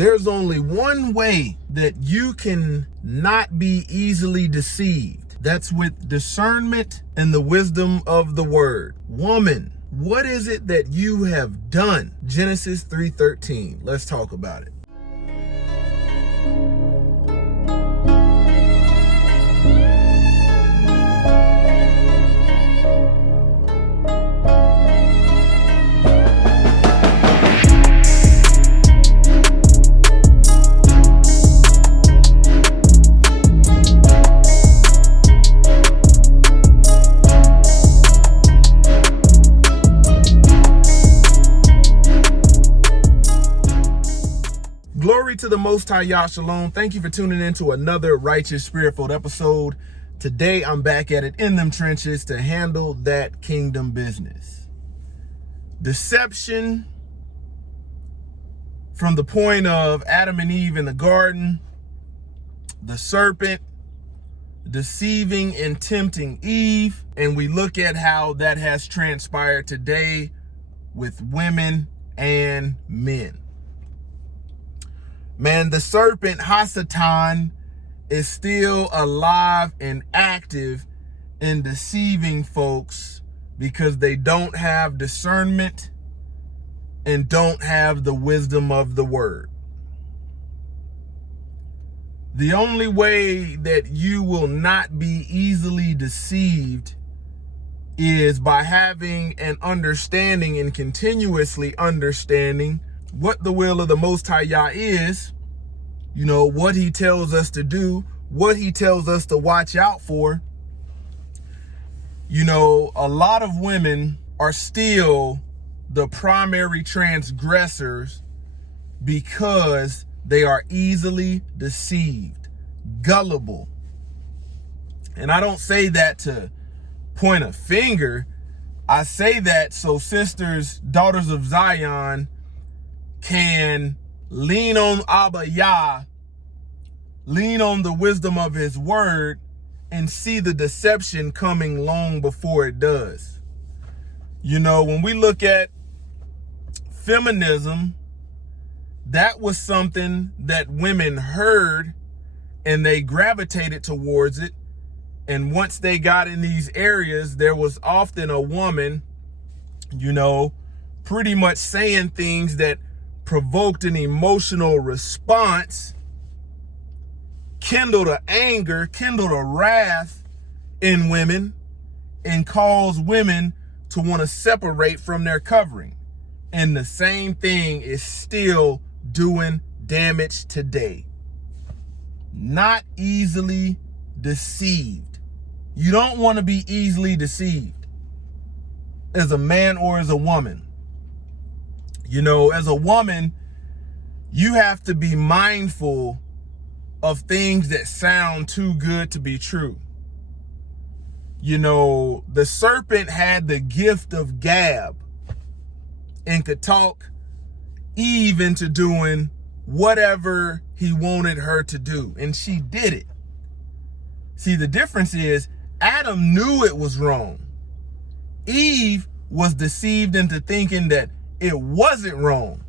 There's only one way that you can not be easily deceived. That's with discernment and the wisdom of the word. Woman, what is it that you have done? Genesis 3:13. Let's talk about it. Glory to the Most High, Yah Shalom. Thank you for tuning in to another Righteous Spirit-filled episode. Today, I'm back at it in them trenches to handle that kingdom business. Deception from the point of Adam and Eve in the garden, the serpent deceiving and tempting Eve, and we look at how that has transpired today with women and men. Man, the serpent, Hasatan, is still alive and active in deceiving folks because they don't have discernment and don't have the wisdom of the word. The only way that you will not be easily deceived is by having an understanding and continuously understanding what the will of the Most High Yah is, you know, what he tells us to do, what he tells us to watch out for. You know, a lot of women are still the primary transgressors because they are easily deceived, gullible. And I don't say that to point a finger. I say that so sisters, daughters of Zion, can lean on Abba Yah, lean on the wisdom of his word, and see the deception coming long before it does. You know, when we look at feminism, that was something that women heard and they gravitated towards it. And once they got in these areas, there was often a woman, you know, pretty much saying things that provoked an emotional response, kindled a anger, kindled a wrath in women, and caused women to want to separate from their covering. And the same thing is still doing damage today. Not easily deceived. You don't want to be easily deceived as a man or as a woman. You know, as a woman, you have to be mindful of things that sound too good to be true. You know, the serpent had the gift of gab and could talk Eve into doing whatever he wanted her to do, and she did it. See, the difference is Adam knew it was wrong. Eve was deceived into thinking that it wasn't wrong.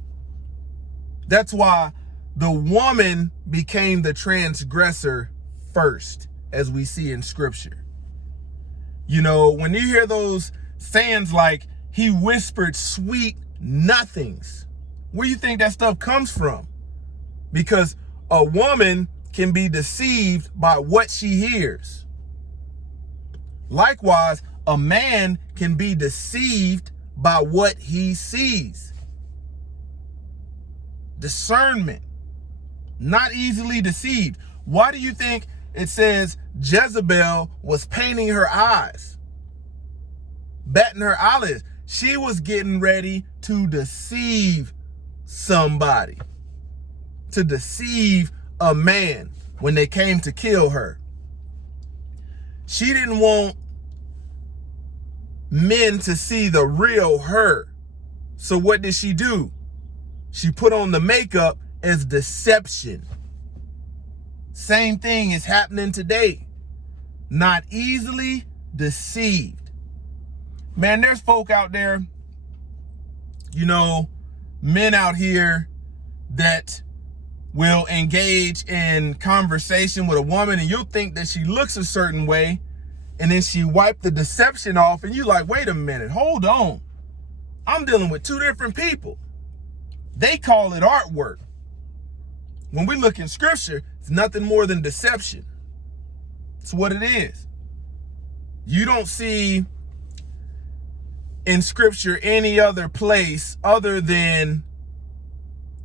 That's why the woman became the transgressor first, as we see in scripture. You know, when you hear those sayings like, he whispered sweet nothings, where do you think that stuff comes from? Because a woman can be deceived by what she hears. Likewise, a man can be deceived by what he sees. Discernment, not easily deceived. Why do you think it says Jezebel was painting her eyes, batting her eyelids? She was getting ready to deceive somebody, to deceive a man when they came to kill her. She didn't want men to see the real her. So what did she do? She put on the makeup as deception. Same thing is happening today. Not easily deceived. Man, there's folk out there, you know, men out here that will engage in conversation with a woman and you'll think that she looks a certain way, and then she wiped the deception off and you're like, wait a minute, hold on. I'm dealing with two different people. They call it artwork. When we look in scripture, it's nothing more than deception. It's what it is. You don't see in scripture any other place other than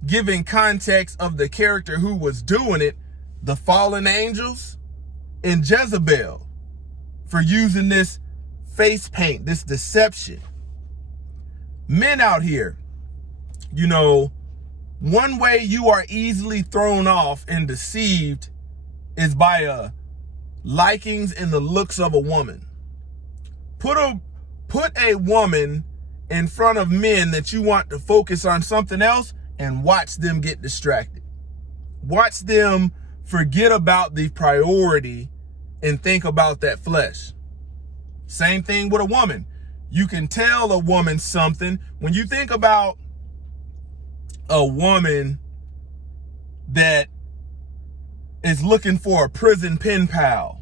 giving context of the character who was doing it, the fallen angels and Jezebel, for using this face paint, this deception. Men out here, you know, one way you are easily thrown off and deceived is by likings and the looks of a woman. Put a woman in front of men that you want to focus on something else and watch them get distracted. Watch them forget about the priority and think about that flesh. Same thing with a woman. You can tell a woman something. When you think about a woman that is looking for a prison pen pal,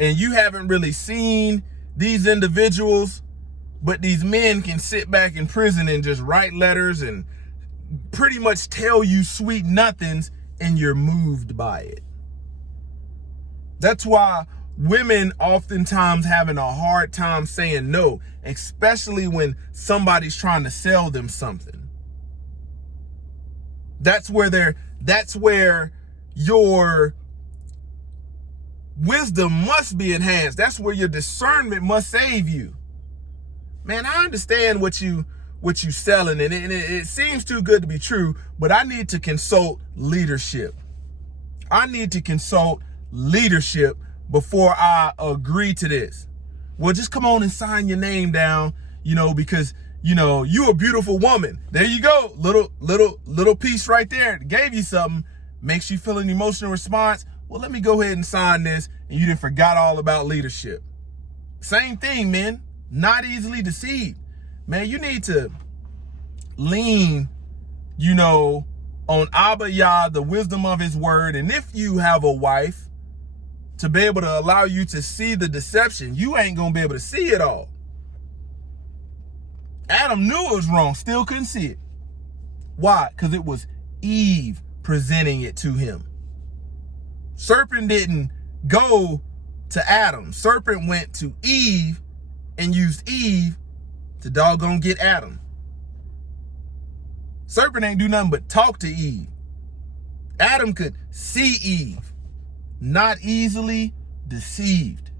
and you haven't really seen these individuals, but these men can sit back in prison and just write letters and pretty much tell you sweet nothings, and you're moved by it. That's why women oftentimes having a hard time saying no, especially when somebody's trying to sell them something. That's where your wisdom must be enhanced. That's where your discernment must save you. Man, I understand what you selling, and it seems too good to be true, but I need to consult leadership. I need to consult leadership before I agree to this. Well, just come on and sign your name down, because you a beautiful woman. There you go. Little piece right there. It gave you something, makes you feel an emotional response. Well, let me go ahead and sign this, and you done forgot all about leadership. Same thing, men. Not easily deceived. Man, you need to lean, on Abba Yah, the wisdom of his word. And if you have a wife, to be able to allow you to see the deception, you ain't going to be able to see it all. Adam knew it was wrong, still couldn't see it. Why? Because it was Eve presenting it to him. Serpent didn't go to Adam. Serpent went to Eve and used Eve to doggone get Adam. Serpent ain't do nothing but talk to Eve. Adam could see Eve, not easily deceived.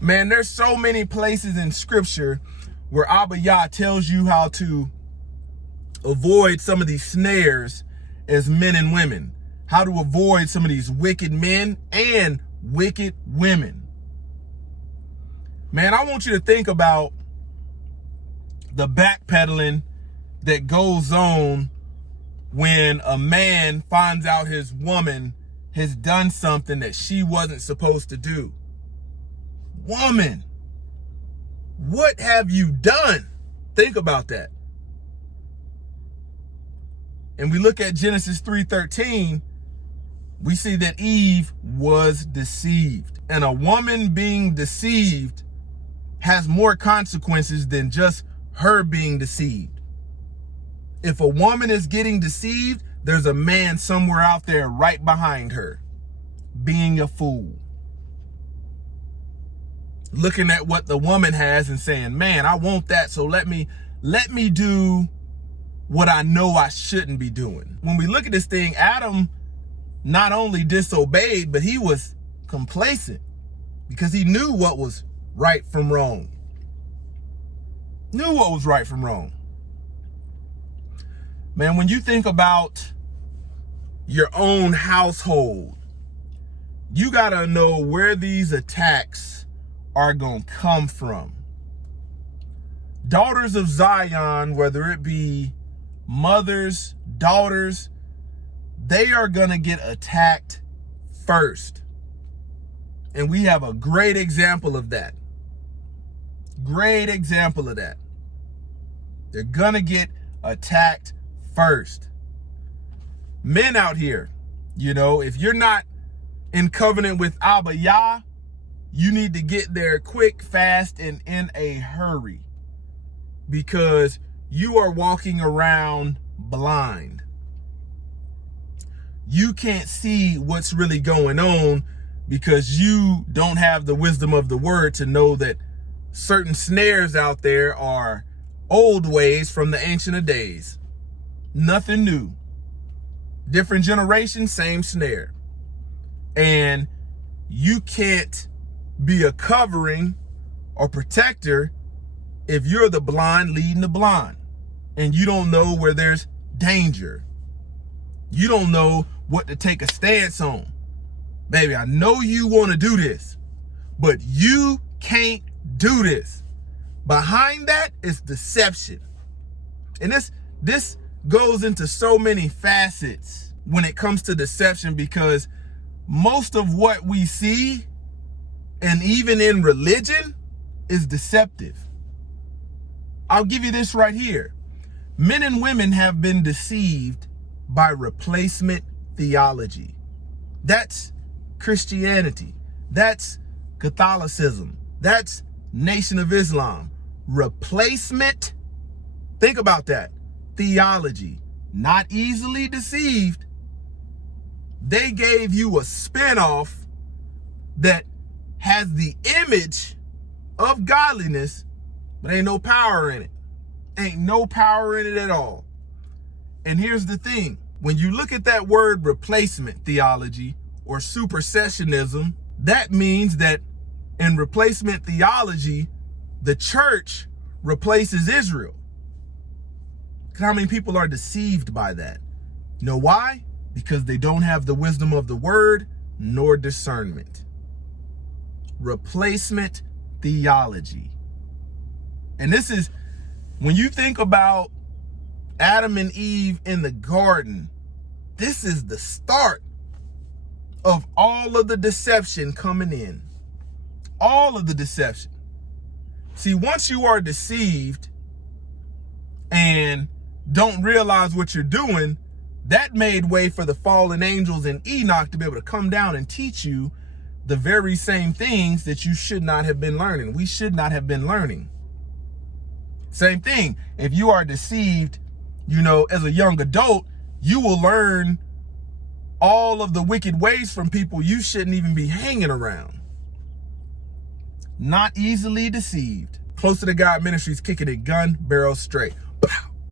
Man, there's so many places in scripture where Abba Yah tells you how to avoid some of these snares as men and women, how to avoid some of these wicked men and wicked women. Man, I want you to think about the backpedaling that goes on when a man finds out his woman has done something that she wasn't supposed to do. Woman, what have you done? Think about that. And we look at Genesis 3:13, we see that Eve was deceived. And a woman being deceived has more consequences than just her being deceived. If a woman is getting deceived, there's a man somewhere out there right behind her, being a fool. Looking at what the woman has and saying, man, I want that, so let me do what I know I shouldn't be doing. When we look at this thing, Adam not only disobeyed, but he was complacent because he knew what was right from wrong. Knew what was right from wrong. Man, when you think about your own household, you got to know where these attacks are going to come from. Daughters of Zion, whether it be mothers, daughters, they are going to get attacked first. And we have a great example of that. Great example of that. They're going to get attacked first. Men out here, if you're not in covenant with Abba Yah, you need to get there quick, fast, and in a hurry, because you are walking around blind. You can't see what's really going on because you don't have the wisdom of the word to know that certain snares out there are old ways from the Ancient of Days. Nothing new. Different generation, same snare. And you can't be a covering or protector if you're the blind leading the blind and you don't know where there's danger. You don't know what to take a stance on. Baby, I know you want to do this, but you can't do this. Behind that is deception. And this goes into so many facets when it comes to deception, because most of what we see, and even in religion, is deceptive. I'll give you this right here. Men and women have been deceived by replacement theology. That's Christianity. That's Catholicism. That's Nation of Islam. Replacement, think about that, theology. Not easily deceived. They gave you a spinoff that has the image of godliness, but ain't no power in it. Ain't no power in it at all. And here's the thing. When you look at that word replacement theology or supersessionism, that means that in replacement theology, the church replaces Israel. How many people are deceived by that? You know why? Because they don't have the wisdom of the word nor discernment. Replacement theology. And this is, when you think about Adam and Eve in the garden, this is the start of all of the deception coming in. All of the deception. See, once you are deceived and don't realize what you're doing, that made way for the fallen angels and Enoch to be able to come down and teach you the very same things that you should not have been learning. We should not have been learning. Same thing. If you are deceived, as a young adult, you will learn all of the wicked ways from people you shouldn't even be hanging around. Not easily deceived. Close to the God Ministries, kicking it gun barrel straight. Pow.